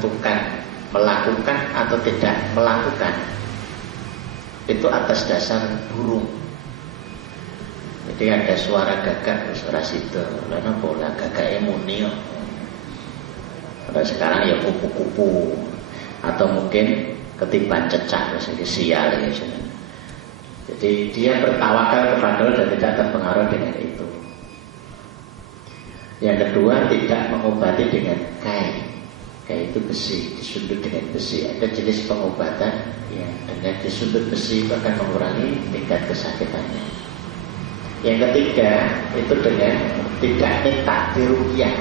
menentukan melakukan atau tidak melakukan itu atas dasar burung. Jadi ada suara gagak, suara situ, lalu bola gagak muni. Kalau sekarang ya kupu-kupu atau mungkin ketiban cecak, misalnya sial gitu. Jadi dia bertawakal kepada Allah dan tidak terpengaruh dengan itu. Yang kedua, tidak mengobati dengan kai. Kai itu besi, disundut dengan besi. Ada jenis pengobatan yang dengan disundut besi itu akan mengurangi tingkat kesakitannya. Yang ketiga, itu dengan tidak minta diruqyah.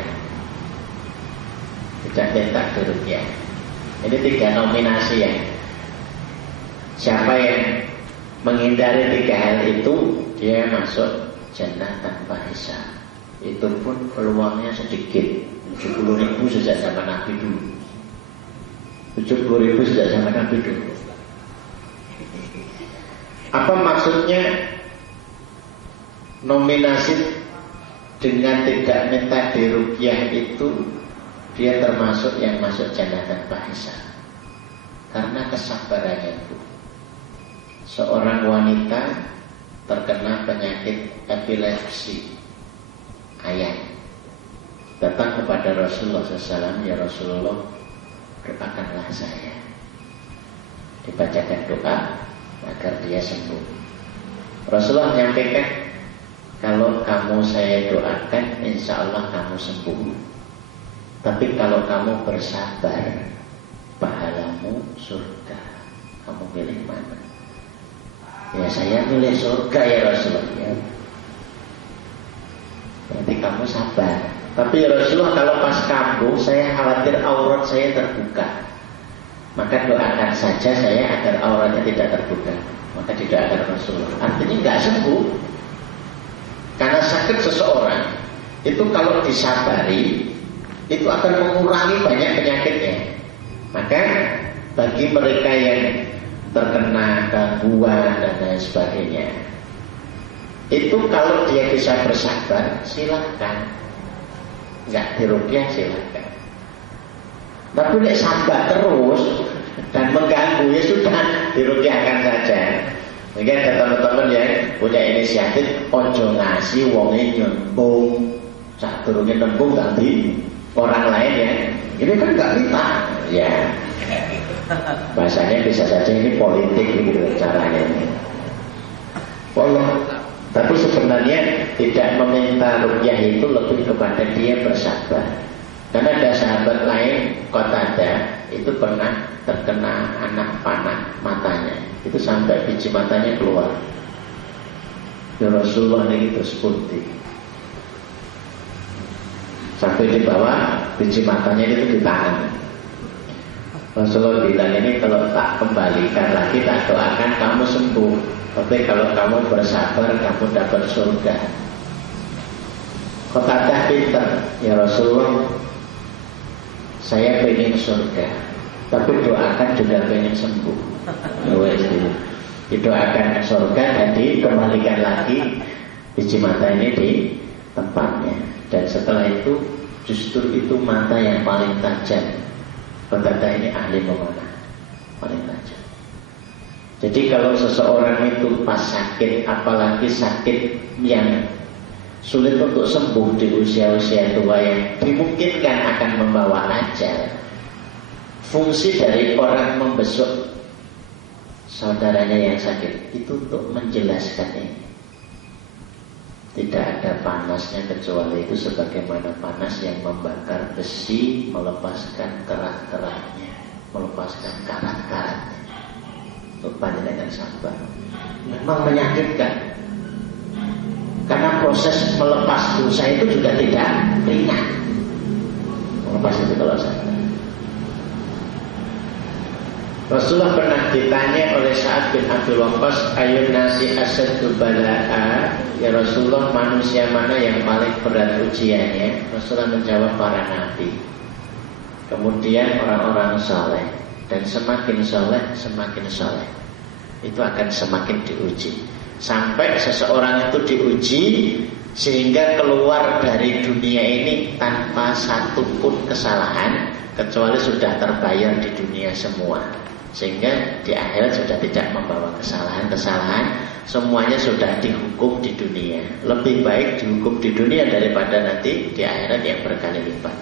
Tidak minta diruqyah. Ini 3 nominasi ya. Siapa yang menghindari 3 hal itu, dia masuk jannah tanpa hisab. Itu pun peluangnya sedikit. 70.000 sejak zaman Nabi dulu. 70.000 sejak zaman Nabi dulu. Apa maksudnya nominasi dengan tidak minta diruqyah itu? Dia termasuk yang masuk jannah tanpa hisab. Karena kesabarannya itu. Seorang wanita terkena penyakit epilepsi ayat, datang kepada Rasulullah SAW, ya Rasulullah, doakanlah saya. Dibacakan doa agar dia sembuh. Rasulullah menyampaikan, kalau kamu saya doakan, insya Allah kamu sembuh. Tapi kalau kamu bersabar, pahalamu surga. Kamu pilih mana? Ya saya milih surga ya Rasulullah. Ya. Berarti kamu sabar. Tapi ya Rasulullah, kalau pas kambuh saya khawatir aurat saya terbuka. Maka doakan saja saya agar auratnya tidak terbuka. Maka tidak akan Rasulullah. Artinya nggak sembuh. Karena sakit seseorang itu kalau disabari itu akan mengurangi banyak penyakitnya. Maka bagi mereka yang terkena gangguan dan lain sebagainya, itu kalau dia bisa bersabar, silakan. Nggak diruqyah, silakan. Tapi nek sabar terus dan mengganggu, ya sudah, diruqyahkan saja. Mungkin ada teman-teman yang punya inisiatif, ojo ngasih wonge nyembung, sak durunge nembung tapi orang lain ya. Ini kan nggak minta, ya. Bahasanya bisa saja ini politik gitu caranya. Allah. Tapi sebenarnya tidak meminta ruqyah itu lebih kepada dia bersabar. Karena ada sahabat lain, Qatadah, itu pernah terkena anak panah matanya. Itu sampai biji matanya keluar. Ya Rasulullah ini terus putih. Sampai di bawah biji matanya itu ditahan. Rasulullah bilang, ini kalau tak kembalikan lagi, tak doakan kamu sembuh. Tapi kalau kamu bersabar, kamu dapat surga. Qatadah pintar, ya Rasulullah, saya pengen surga, tapi doakan juga pengen sembuh. Didoakan surga dan dikembalikan lagi biji mata ini di tempatnya. Dan setelah itu justru itu mata yang paling tajam. Qatadah ini ahli memanah, paling tajam. Jadi kalau seseorang itu pas sakit, apalagi sakit yang sulit untuk sembuh di usia-usia tua yang dimungkinkan akan membawa ajal, fungsi dari orang membesuk saudaranya yang sakit itu untuk menjelaskan ini. Tidak ada panasnya kecuali itu sebagaimana panas yang membakar besi, melepaskan kerat-keratnya, melepaskan karat-karatnya. Berpaling dengan sabar. Memang menyakitkan. Karena proses melepas dosa itu juga tidak ringan. Melepas itu kalau sabar. Rasulullah pernah ditanya oleh Sa'ad bin Abi Waqqas, ayun nasi asyaddu bala'a, ya Rasulullah, manusia mana yang paling berat ujiannya? Rasulullah menjawab, para nabi, kemudian orang-orang saleh. Dan semakin soleh, itu akan semakin diuji. Sampai seseorang itu diuji sehingga keluar dari dunia ini tanpa satu pun kesalahan, kecuali sudah terbayar di dunia semua, sehingga di akhirat sudah tidak membawa kesalahan-kesalahan, semuanya sudah dihukum di dunia. Lebih baik dihukum di dunia daripada nanti di akhirat yang berkali lipat.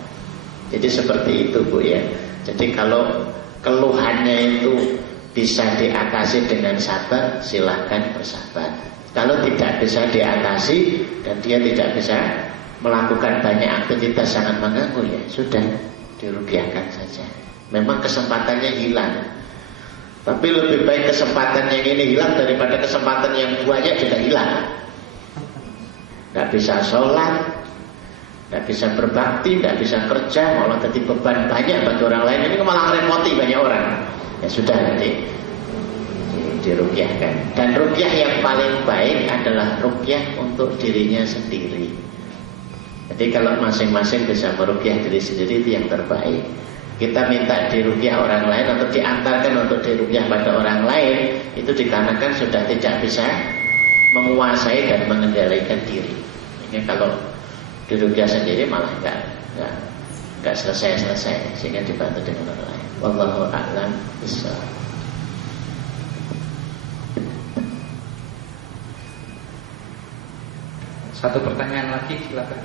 Jadi seperti itu Bu ya. Jadi kalau keluhannya itu bisa diatasi dengan sabar, silahkan bersabar. Kalau tidak bisa diatasi dan dia tidak bisa melakukan banyak aktivitas sangat mengganggu, ya sudah, dirugiakan saja. Memang kesempatannya hilang, tapi lebih baik kesempatan yang ini hilang daripada kesempatan yang banyak juga hilang. Gak bisa sholat, gak bisa berbakti, gak bisa kerja, malah jadi beban banyak bagi orang lain. Ini malah repoti banyak orang. Ya sudah, nanti dirukyahkan. Dan rukyah yang paling baik adalah rukyah untuk dirinya sendiri. Jadi kalau masing-masing bisa merukyah diri sendiri, itu yang terbaik. Kita minta dirukyah orang lain atau diantarkan untuk dirukyah pada orang lain, itu dikarenakan sudah tidak bisa menguasai dan mengendalikan diri. Ini kalau dirukyah sendiri malah enggak selesai-selesai, sehingga dibantu dengan orang lain. Wallahu a'lam bishawab. Satu pertanyaan lagi, silakan.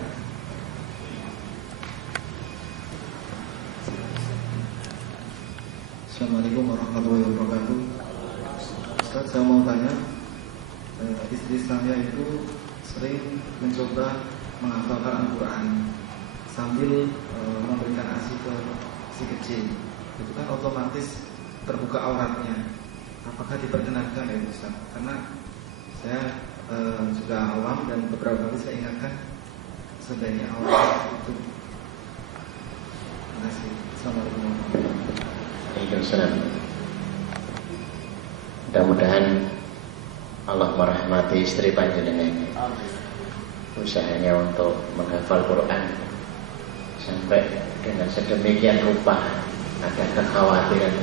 Assalamualaikum warahmatullahi wabarakatuh. Ustaz, saya mau tanya, istri saya itu sering mencoba menghafalkan Al-Quran sambil memberikan ASI ke si kecil. Itu kan otomatis terbuka auratnya. Apakah diperkenankan ya Ustaz? Karena saya sudah awam dan beberapa kali saya ingatkan sebaiknya aurat itu. Terima kasih. Assalamualaikum warahmatullahi wabarakatuh. Waalaikumsalam. Mudah-mudahan Allah merahmati istri panjenengan. Usahanya untuk menghafal Quran sampai dengan sedemikian rupa, ada kekhawatiran.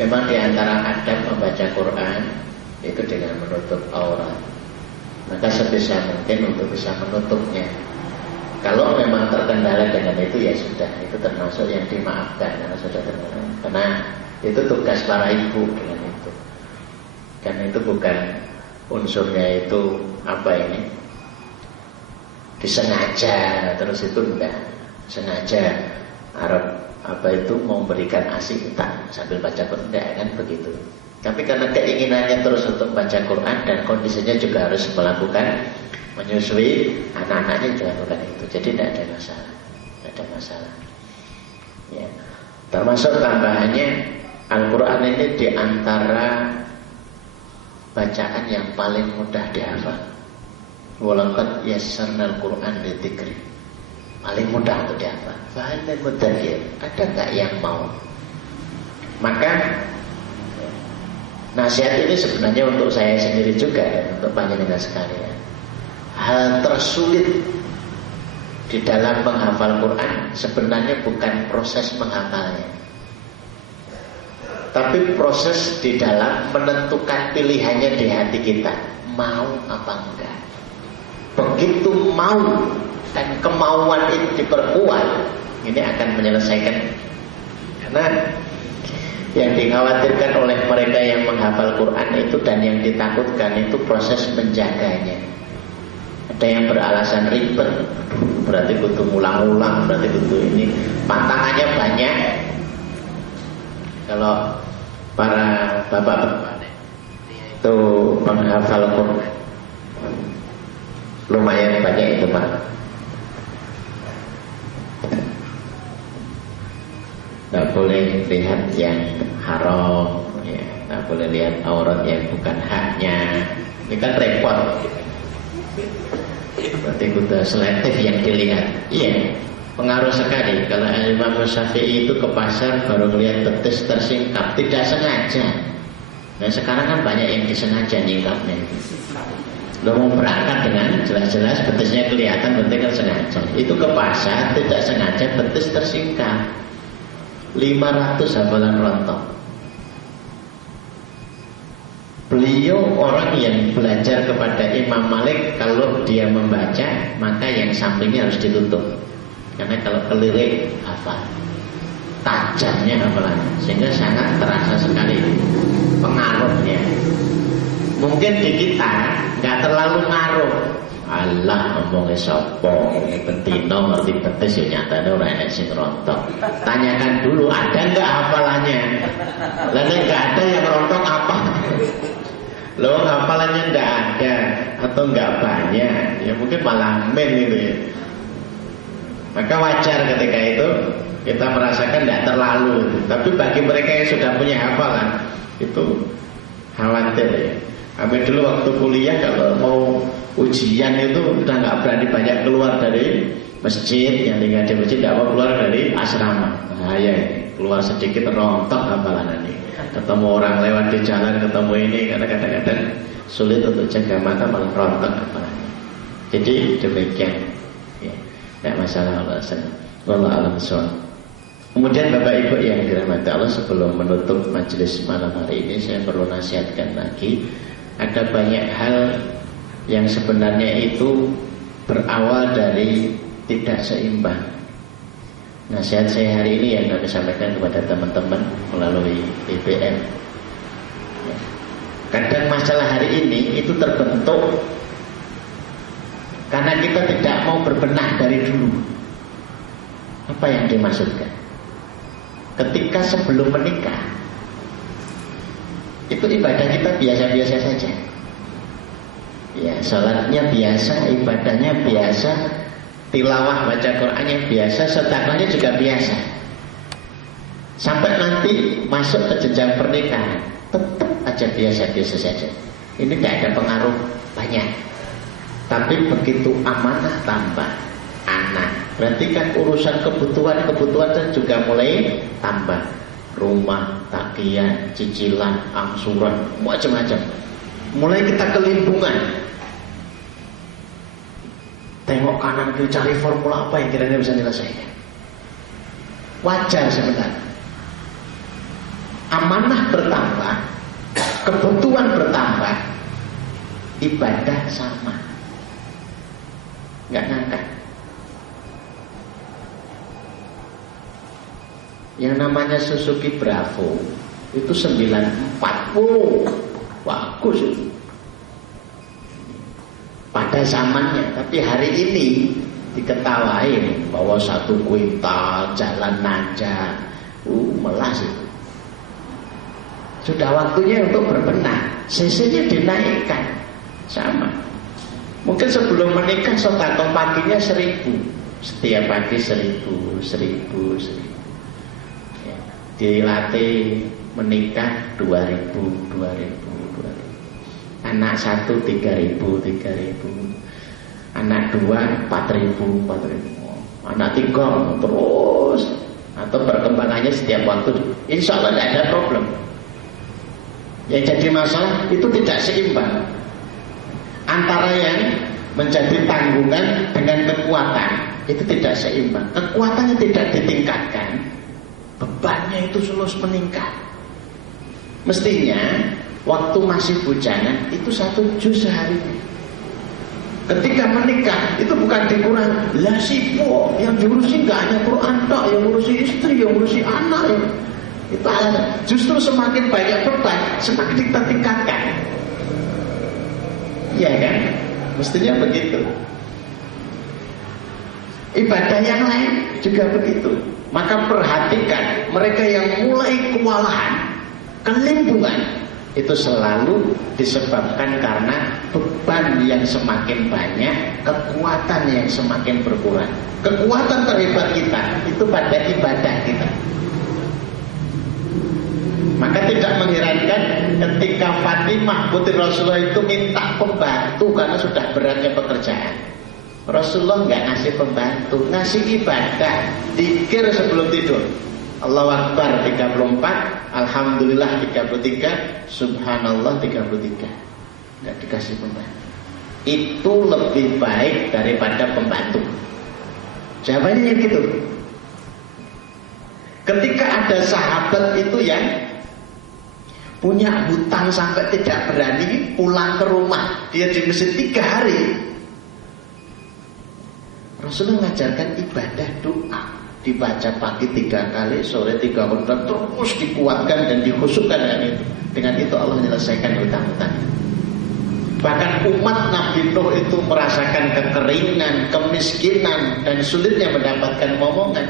Memang di antara adab membaca Quran itu dengan menutup aurat. Maka sebisa mungkin untuk bisa menutupnya. Kalau memang terkendala dengan itu, ya sudah, itu termasuk yang dimaafkan karena sudah terkendala. Karena itu tugas para ibu dengan itu. Karena itu bukan unsurnya itu disengaja, terus itu enggak sengaja Arab mau memberikan ASI tak sambil baca Quran, enggak kan begitu. Tapi karena keinginannya terus untuk baca Quran dan kondisinya juga harus melakukan menyusui anak-anaknya juga bukan itu, jadi tidak ada masalah. Ya. Termasuk tambahannya, Al-Quran ini diantara bacaan yang paling mudah dihafal. Walaqad yassarnal Quran lidzikri, paling mudah untuk dihafal. Fahal min mudzakir, ada nggak yang mau? Maka nasihat ini sebenarnya untuk saya sendiri juga dan untuk panjenengan sekalian. Hal tersulit di dalam menghafal Quran sebenarnya bukan proses menghafalnya, tapi proses di dalam menentukan pilihannya di hati kita, mau apa enggak. Begitu mau dan kemauan itu diperkuat, ini akan menyelesaikan. Karena yang dikhawatirkan oleh mereka yang menghafal Quran itu dan yang ditakutkan itu proses menjaganya. Ada yang beralasan ribet, berarti butuh ulang-ulang, berarti butuh ini, pantangannya banyak. Kalau para bapak-bapak itu menghafal Quran lumayan banyak itu Pak. Tidak boleh lihat yang haram, ya. Tidak boleh lihat aurat yang bukan haknya. Ini kan repot. Berarti sudah selektif yang dilihat. Iya, pengaruh sekali. Kalau Imam Syafi'i itu ke pasar baru melihat betis tersingkap, tidak sengaja. Nah sekarang kan banyak yang disengaja nyingkapnya. Lo mau berangkat dengan jelas-jelas betisnya kelihatan, berarti kan sengaja. Itu ke pasar tidak sengaja betis tersingkap. 500 hafalan rontok. Beliau orang yang belajar kepada Imam Malik, kalau dia membaca maka yang sampingnya harus ditutup, karena kalau kelirik hafal, tajamnya hafalannya, sehingga sangat terasa sekali pengaruhnya. Mungkin di kita nggak terlalu ngaruh. Allah ngomongnya sopo, pentino ngerti betis ya nyatanya orang enek sing rontok. Tanyakan dulu ada nggak hafalannya. Lalu nggak ada yang rontok apa? Loh hafalannya nggak ada atau nggak banyak, ya mungkin malah men gitu ya. Maka wajar ketika itu kita merasakan tidak terlalu. Tapi bagi mereka yang sudah punya hafalan itu khawatir ya. Kami dulu waktu kuliah kalau mau ujian itu udah nggak berani banyak keluar dari masjid, yang tinggal di masjid tidak mau keluar dari asrama. Bahaya ini, keluar sedikit rontok hafalan ini. Ketemu orang lewat di jalan, ketemu ini, karena kadang-kadang sulit untuk jaga mata, malah rontok hafalannya. Jadi demikian ya, tidak masalah. Allah alam soal. Kemudian Bapak Ibu yang dirahmati Allah, sebelum menutup majelis malam hari ini, saya perlu nasihatkan lagi. Ada banyak hal yang sebenarnya itu berawal dari tidak seimbang. Nasihat saya hari ini yang kami sampaikan kepada teman-teman melalui BBM. Kadang masalah hari ini itu terbentuk karena kita tidak mau berbenah dari dulu. Apa yang dimaksudkan? Ketika sebelum menikah, itu ibadah kita biasa-biasa saja. Ya, salatnya biasa, ibadahnya biasa, tilawah baca Qur'annya biasa, sedekahnya juga biasa. Sampai nanti masuk ke jenjang pernikahan, tetap aja biasa-biasa saja. Ini tidak ada pengaruh banyak. Tapi begitu amanah tambah anak, berarti kan urusan kebutuhan juga mulai tambah. Rumah, tagihan, cicilan, angsuran, macam-macam. Mulai kita kelimpungan. Tengok kanan kiri, cari formula apa yang kira-kira bisa diselesaikan. Wajar sebenarnya. Amanah bertambah, kebutuhan bertambah, ibadah sama. Nggak ngangkat. Yang namanya Suzuki Bravo itu 94. Wow, bagus itu pada zamannya. Tapi hari ini diketawain bahwa 1 kuintal jalan nanjak, melas itu. Sudah waktunya untuk berbenah. CC-nya dinaikkan sama. Mungkin sebelum menikah sedekah paginya 1000, setiap pagi 1000. Dilatih menikah 2000. Anak 1 3.000. Anak 2 4.000. Anak 3 terus. Atau perkembangannya setiap waktu. Insya Allah tidak ada problem. Yang jadi masalah itu tidak seimbang antara yang menjadi tanggungan dengan kekuatan. Itu tidak seimbang. Kekuatannya tidak ditingkatkan, bebannya itu terus meningkat. Mestinya waktu masih bujangan itu 1 juz sehari. Ketika menikah itu bukan dikurang. Lah sibuk, yang diurusi nggak hanya Quran tok, yang ngurusi istri, yang ngurusi anak ya. Itu alasan. Justru semakin banyak beban, semakin kita tingkatkan. Iya kan? Mestinya begitu. Ibadah yang lain juga begitu. Maka perhatikan mereka yang mulai kewalahan, kelimpungan, itu selalu disebabkan karena beban yang semakin banyak, kekuatan yang semakin berkurang. Kekuatan terhebat kita itu pada ibadah kita. Maka tidak mengherankan ketika Fatimah putri Rasulullah itu minta pembantu karena sudah beratnya pekerjaan. Rasulullah nggak ngasih pembantu, ngasih ibadah, zikir sebelum tidur. Allahu Akbar 34, Alhamdulillah 33, Subhanallah 33. Nggak dikasih pembantu. Itu lebih baik daripada pembantu. Jawabannya gitu. Ketika ada sahabat itu yang punya hutang sampai tidak berani pulang ke rumah, dia di masjid 3 hari. Rasulullah mengajarkan ibadah doa, dibaca pagi 3 kali, sore 3 kali, terus dikuatkan dan dikhusyukkan dengan itu. Dengan itu Allah menyelesaikan hutang-hutang. Bahkan umat Nabi Nuh itu merasakan kekeringan, kemiskinan, dan sulitnya mendapatkan momongan.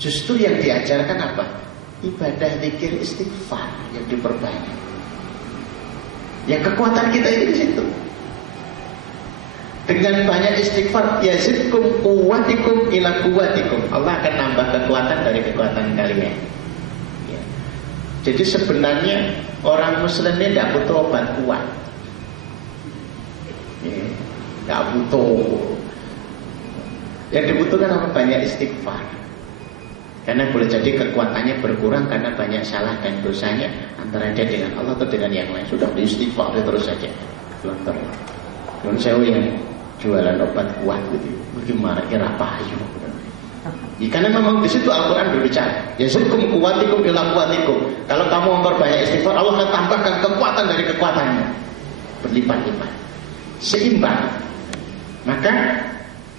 Justru yang diajarkan apa? Ibadah, zikir, istighfar yang diperbanyak. Ya, kekuatan kita itu di situ. Dengan banyak istighfar, yazidkum quwwatikum ila quwwatikum. Allah akan nambah kekuatan dari kekuatan kalian. Ya. Jadi sebenarnya orang Muslim ini tidak butuh obat kuat. Ya. Tidak butuh. Yang dibutuhkan apa? Banyak istighfar. Karena boleh jadi kekuatannya berkurang karena banyak salah dan dosanya antara dia dengan Allah atau dengan yang lain. Sudah istighfar terus saja. Lontar. Kalau saya yang jualan obat kuat gitu, bagaimana kira payu? Karena memang di situ Al-Quran berbicara. Ya sukum kuwatikum ila kuwatikum. Kalau kamu memperbanyak istighfar, Allah akan tambahkan kekuatan dari kekuatanmu, berlipat-lipat, seimbang. Maka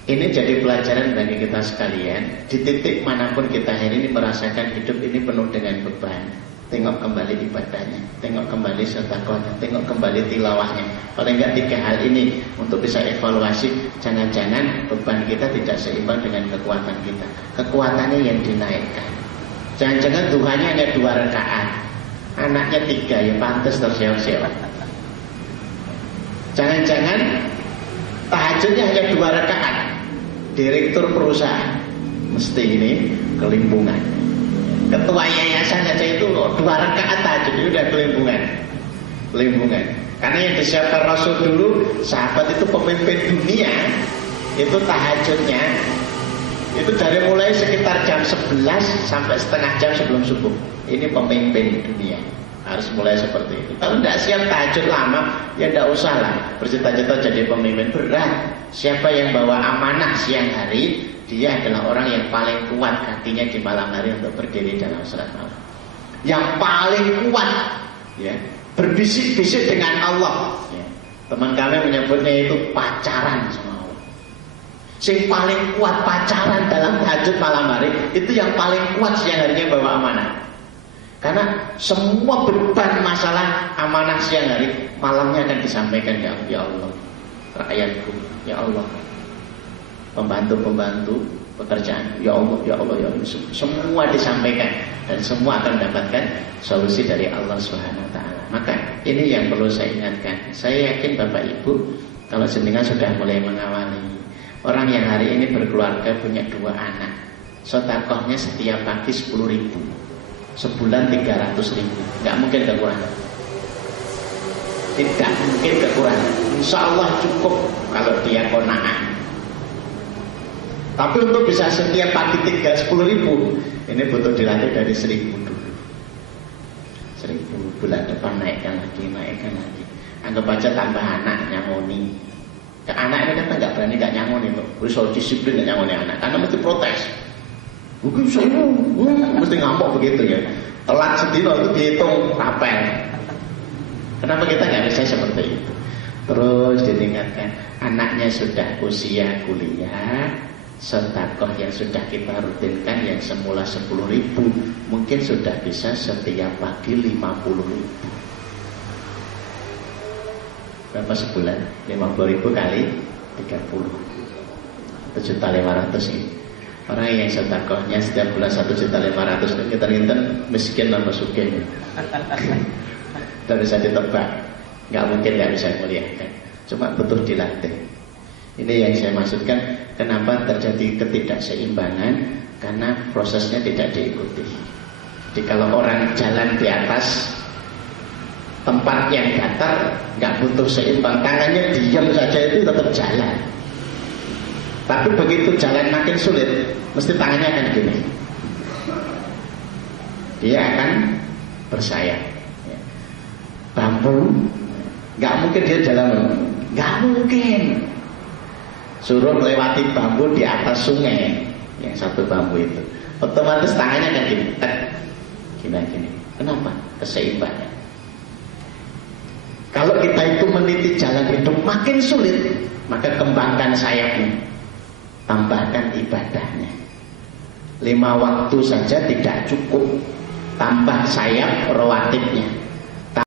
ini jadi pelajaran bagi kita sekalian. Di titik manapun kita hari ini merasakan hidup ini penuh dengan beban, tengok kembali ibadahnya, tengok kembali sedekahnya, tengok kembali tilawahnya. Paling enggak 3 hal ini untuk bisa evaluasi. Jangan-jangan beban kita tidak seimbang dengan kekuatan kita. Kekuatannya yang dinaikkan. Jangan-jangan duhanya hanya 2 rakaat, anaknya 3, ya pantas terseok-seok. Jangan-jangan tahajudnya hanya 2 rakaat, direktur perusahaan mesti ini kelimpungan. Ketua yayasan aja itu 2 rakaat tahajud itu udah kelimpungan. Karena yang disiapkan Rasul dulu, sahabat itu pemimpin dunia, itu tahajudnya itu dari mulai sekitar jam 11 sampai setengah jam sebelum subuh. Ini pemimpin dunia, harus mulai seperti itu. Kalau tidak siap tahajud lama, ya tidak usah lah bercita-cita jadi pemimpin. Berat. Siapa yang bawa amanah siang hari, dia adalah orang yang paling kuat hatinya di malam hari untuk berdiri dalam salat malam. Yang paling kuat, ya, berbisik-bisik dengan Allah. Ya. Teman kami menyebutnya itu pacaran sama Allah. Yang paling kuat pacaran dalam tahajud malam hari, itu yang paling kuat siang harinya bawa amanah. Karena semua beban masalah amanah siang hari, malamnya akan disampaikan, ya Allah, rakyatku, ya Allah, pembantu pekerjaan, ya Allah, ya Allah, ya Allah, semua disampaikan dan semua akan mendapatkan solusi dari Allah Subhanahu wa taala. Maka ini yang perlu saya ingatkan. Saya yakin Bapak Ibu, kalau jenengan sudah mulai mengawali orang yang hari ini berkeluarga punya 2 anak, sedekahnya setiap pagi 10.000, sebulan 300.000, nggak mungkin kekurangan. Tidak mungkin kekurangan. Insya Allah cukup kalau dia qanaah. Tapi untuk bisa setiap pagi 10.000, ini butuh dilatih dari 1.000 dulu. 1.000, bulan depan naikkan lagi. Anggap aja tambah anak nyangoni. Anak ini kan nggak berani nggak nyangoni tuh. Harus disiplin nggak nyangoni anak, karena mesti protes. Mungkin saya mesti ngamuk begitu ya. Telat sedino itu dihitung rapel. Kenapa kita nggak bisa seperti itu? Terus ditingkatkan. Anaknya sudah usia kuliah, sedekah yang sudah kita rutinkan yang semula 10.000, mungkin sudah bisa setiap pagi 50.000. Berapa sebulan? 50.000 kali 30, 1.500.000 ini. Orang yang sedekahnya setiap bulan 1.500.000, kita miskin tambah sugih. Tidak bisa ditebak, nggak mungkin nggak bisa muliakan. Cuma butuh dilatih. Ini yang saya maksudkan. Kenapa terjadi ketidakseimbangan? Karena prosesnya tidak diikuti. Jadi kalau orang jalan di atas tempat yang datar, nggak butuh seimbang, tangannya diam saja itu tetap jalan. Tapi begitu jalan makin sulit, mesti tangannya akan gini. Dia akan bersayap. Bambu, nggak mungkin dia jalan, nggak mungkin. Suruh melewati bambu di atas sungai, yang satu bambu itu, otomatis tangannya akan gini, gini. Kenapa? Keseimbangan. Kalau kita itu meniti jalan hidup makin sulit, maka kembangkan sayapnya, tambahkan ibadahnya. 5 waktu saja tidak cukup, tambah sayap rawatibnya.